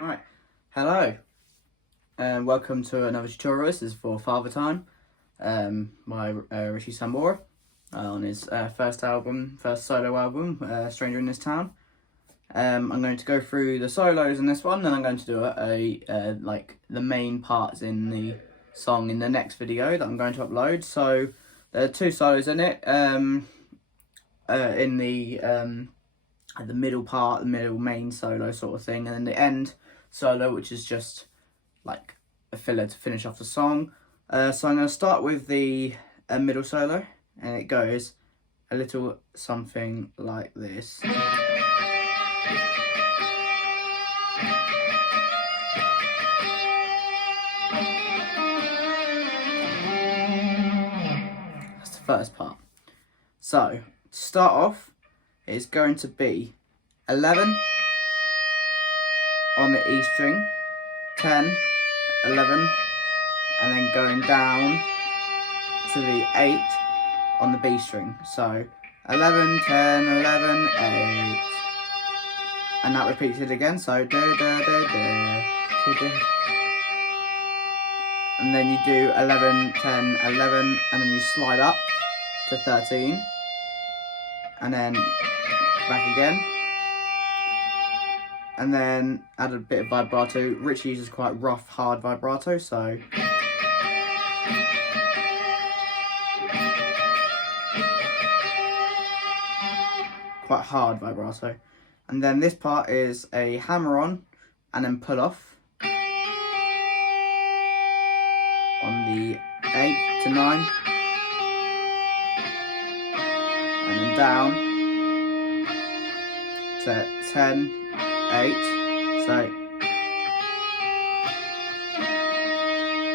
Right, hello, and welcome to another tutorial. This is for Father Time by Richie Sambora on his first solo album, Stranger in This Town. I'm going to go through the solos in this one, and I'm going to do like the main parts in the song in the next video that I'm going to upload. So there are two solos in it. In the middle part, the middle main solo sort of thing, and then the end solo, which is just like a filler to finish off the song. So I'm going to start with the middle solo, and it goes a little something like this. That's the first part. So to start off, it's going to be 11 on the E string, 10, 11, and then going down to the 8 on the B string. So 11, 10, 11, 8. And that repeats it again, so da da da da da da. And then you do 11, 10, 11, and then you slide up to 13. And then back again. And then add a bit of vibrato. Richie uses quite rough, hard vibrato, so quite hard vibrato. And then this part is a hammer on and then pull off on the 8 to 9. And then down to 10, 8, so,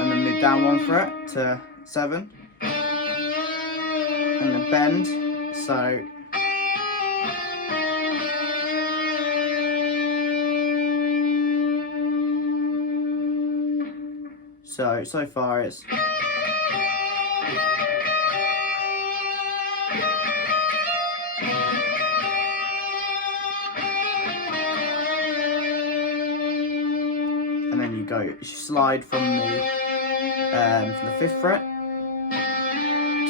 and then move down 1 fret to 7, and then bend, so, so far it's and then you slide from the 5th fret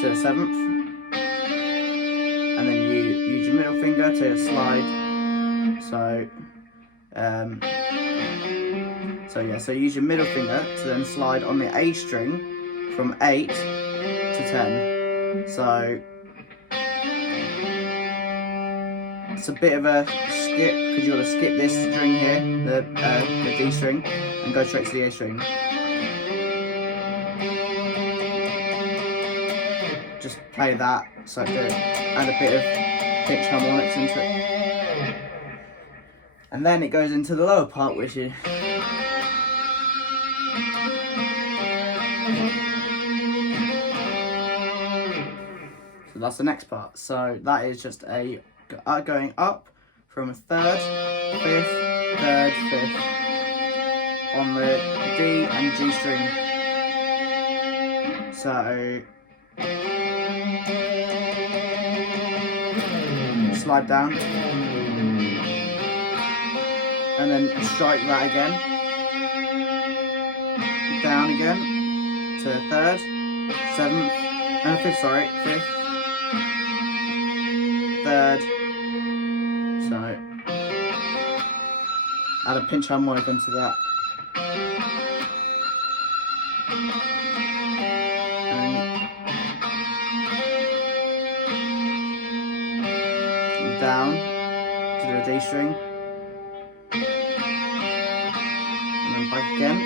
to the 7th, and then you use your middle finger to slide. So use your middle finger to then slide on the A string from 8 to 10. So it's a bit of a skip because you got to skip this string here, the D string, and go straight to the A string. Just play that, so to add a bit of pitch harmonics into it. And then it goes into the lower part, which is so that's the next part. So that is just a going up from a 3rd, 5th, 3rd, 5th on the D and G string. So slide down and then strike that again, down again to 3rd, 7th, and 5th, sorry, 5th, 3rd, so add a pinch harmonic onto that, and down to the D string, and back again,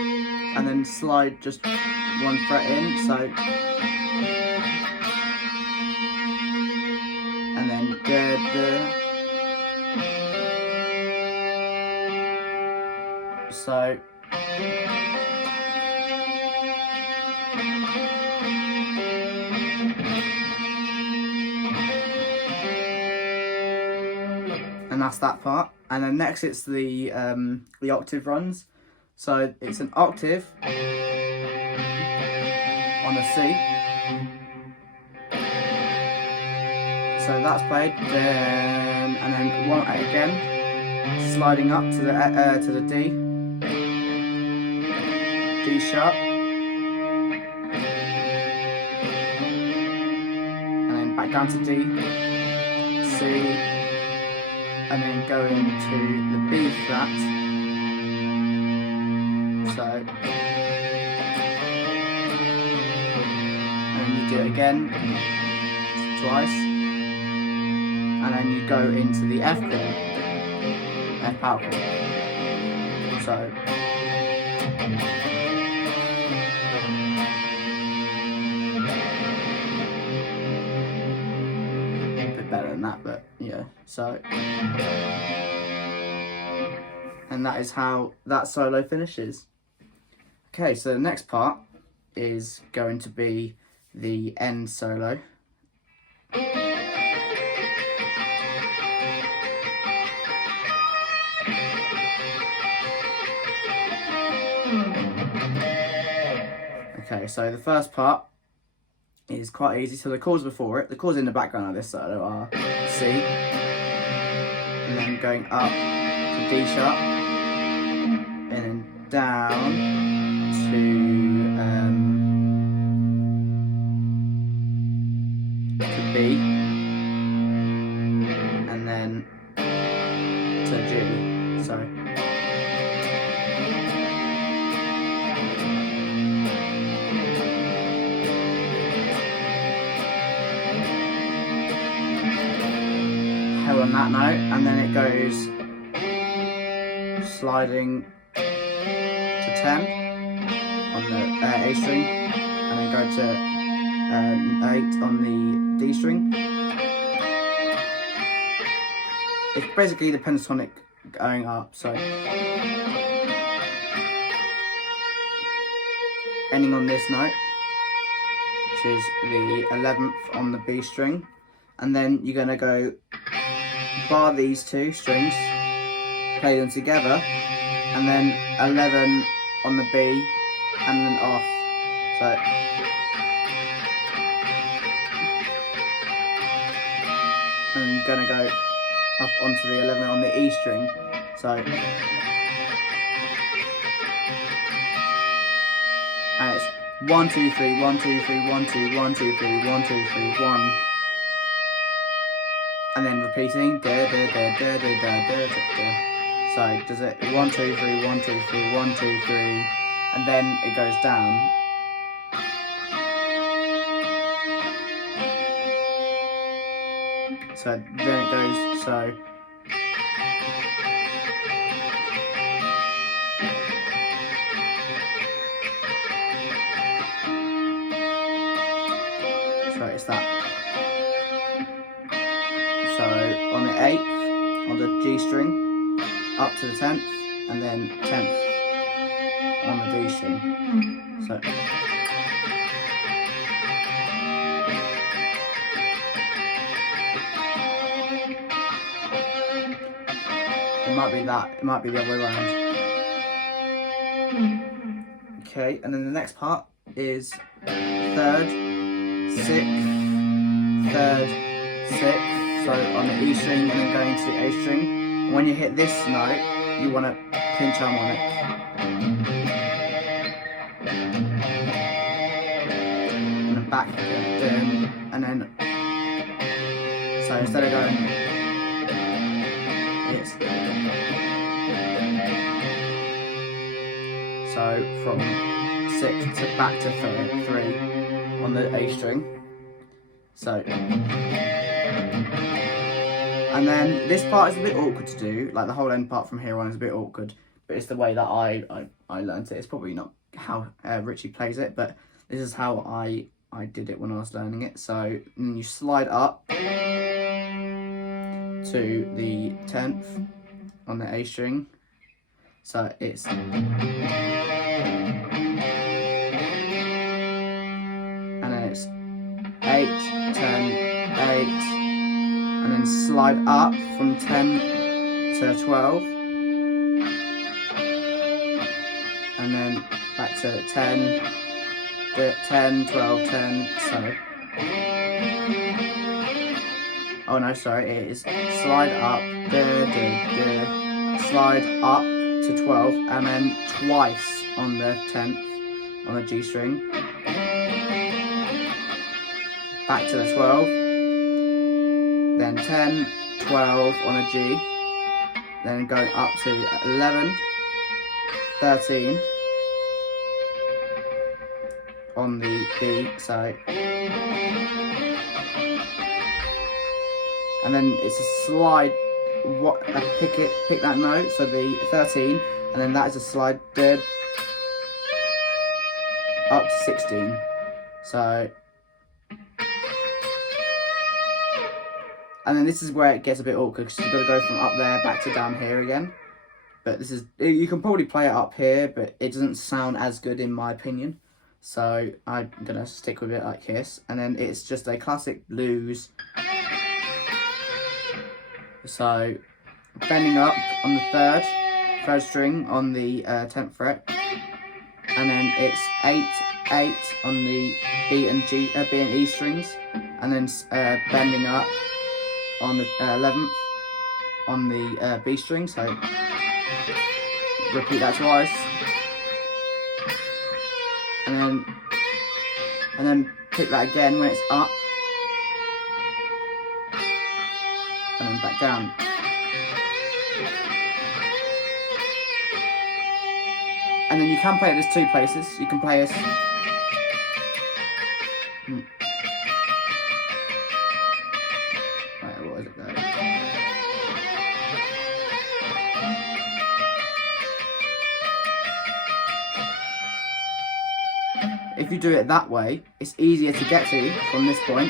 and then slide just one fret in, so, and then so, and that's that part. And then next it's the octave runs. So it's an octave on a C. So that's played, then and then one again, sliding up to the D sharp, and then back down to D, C, and then go into the B flat. So, and you do it again twice, and then you go into the F chord, F power chord. So, a bit better than that, but yeah. So, and that is how that solo finishes. Okay, so the next part is going to be the end solo. Okay, so the first part is quite easy. So the chords before it, the chords in the background of this solo are C, and then going up to D sharp, and then down to B, and then to G. So. On that note, and then it goes sliding to 10 on the A string, and then go to 8 on the D string. It's basically the pentatonic going up, so ending on this note, which is the 11th on the B string, and then you're going to go bar these two strings, play them together, and then 11 on the B, and then off. So, and you're gonna go up onto the 11 on the E string. So, and it's 1 2 3 1 2 3 1 2 1 2 3 1 2 3 1. And then repeating da da da da da da da da. So does it 1 2 3 1 2 3 1 2 3, and then it goes down. So then it goes so. So it's that. So on the 8th, on the G string, up to the 10th, and then 10th on the D string. So it might be that, it might be the other way around. Okay, and then the next part is 3rd, 6th, 3rd, 6th. So on the E string and then going to the A string. When you hit this note, you want to pinch harmonic. And then back again, and then so instead of going, it's so from 6 to back to 3 on the A string. So. And then this part is a bit awkward to do, like the whole end part from here on is a bit awkward, but it's the way that I learned it. It's probably not how Richie plays it, but this is how I did it when I was learning it. So you slide up to the 10th on the A string. So it's and then it's 8, 10, 8, and then slide up from 10 to 12, and then back to 10, 10, 12, 10, so. Oh no, sorry, it is slide up, slide up to 12, and then twice on the 10th on the G string. Back to the 12, then 10, 12 on a G, then go up to 11, 13 on the B, so, and then it's a slide, pick that note, so the 13, and then that is a slide up to 16, so. And then this is where it gets a bit awkward because you've got to go from up there back to down here again. But this is, you can probably play it up here, but it doesn't sound as good in my opinion. So I'm going to stick with it like this. And then it's just a classic blues. So bending up on the third string on the 10th fret. And then it's 8, 8 on the B and E strings. And then bending up on the 11th on the B string, so repeat that twice, and then pick that again when it's up, and then back down. And then you can play it as two places. You can play as if you do it that way, it's easier to get to from this point.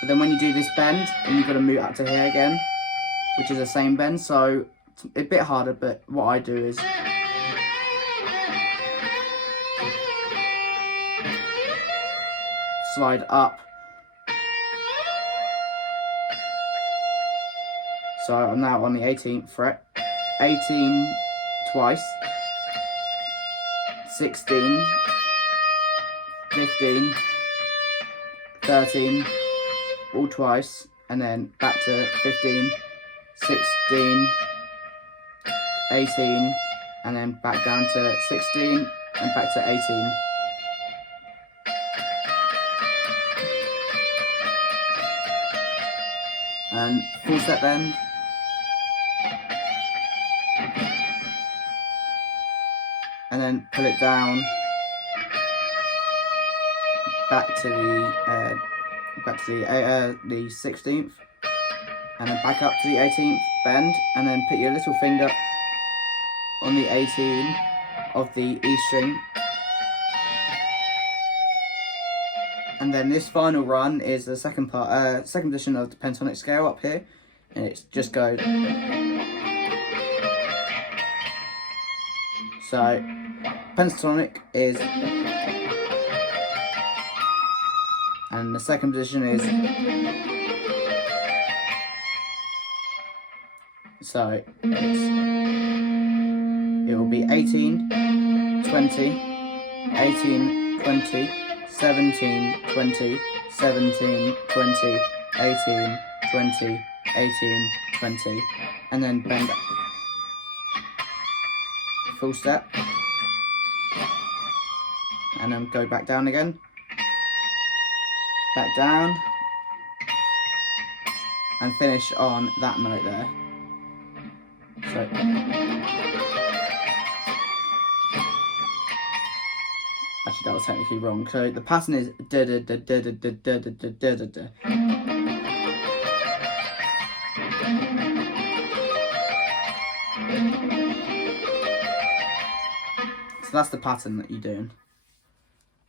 But then when you do this bend, then you've got to move up to here again, which is the same bend, so it's a bit harder, but what I do is slide up. So I'm now on the 18th fret. 18 twice, 16, 15, 13, all twice, and then back to 15, 16, 18, and then back down to 16, and back to 18. And full step bend. And then pull it down back to the 16th, and then back up to the 18th bend, and then put your little finger on the 18 of the E string. And then this final run is the second position of the pentatonic scale up here, and it's just goes. So pentatonic is, and the second position is, so it will be 18, 20, 18, 20, 17, 20, 17, 20, 18, 20, 18, 20, and then bend full step, and then go back down again, back down, and finish on that note there. So actually that was technically wrong. So the pattern is da da da da da da da da da da da. So that's the pattern that you're doing.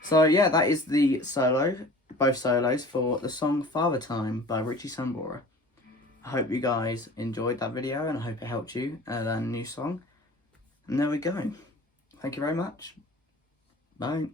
So yeah, that is the solo, both solos for the song Father Time by Richie Sambora. I hope you guys enjoyed that video and I hope it helped you learn a new song. And there we go. Thank you very much. Bye.